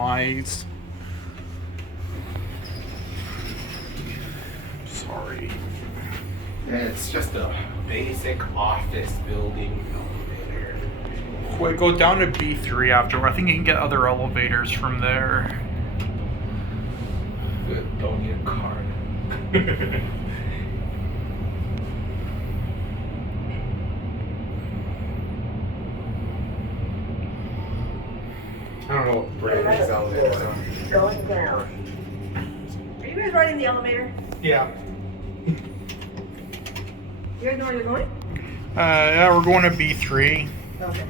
customize. Sorry. It's just a basic office building elevator. Wait, go down to B3 after. I think you can get other elevators from there. Good, don't need a card. I don't know what brand these elevators are. Going down. Are you guys riding the elevator? Yeah. You guys know where you're going? Yeah, we're going to B3. Okay.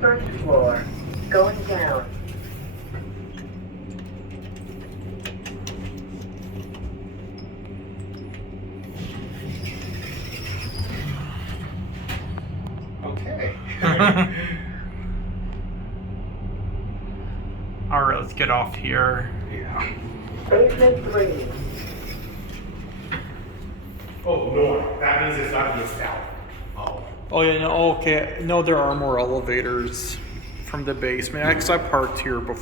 First floor. Going down. Okay. All right, let's get off here. Yeah. Basement 3. Oh, no. That means it's not the south. Oh. Oh yeah, no, okay. No, there are more elevators from the basement. Because I parked here before.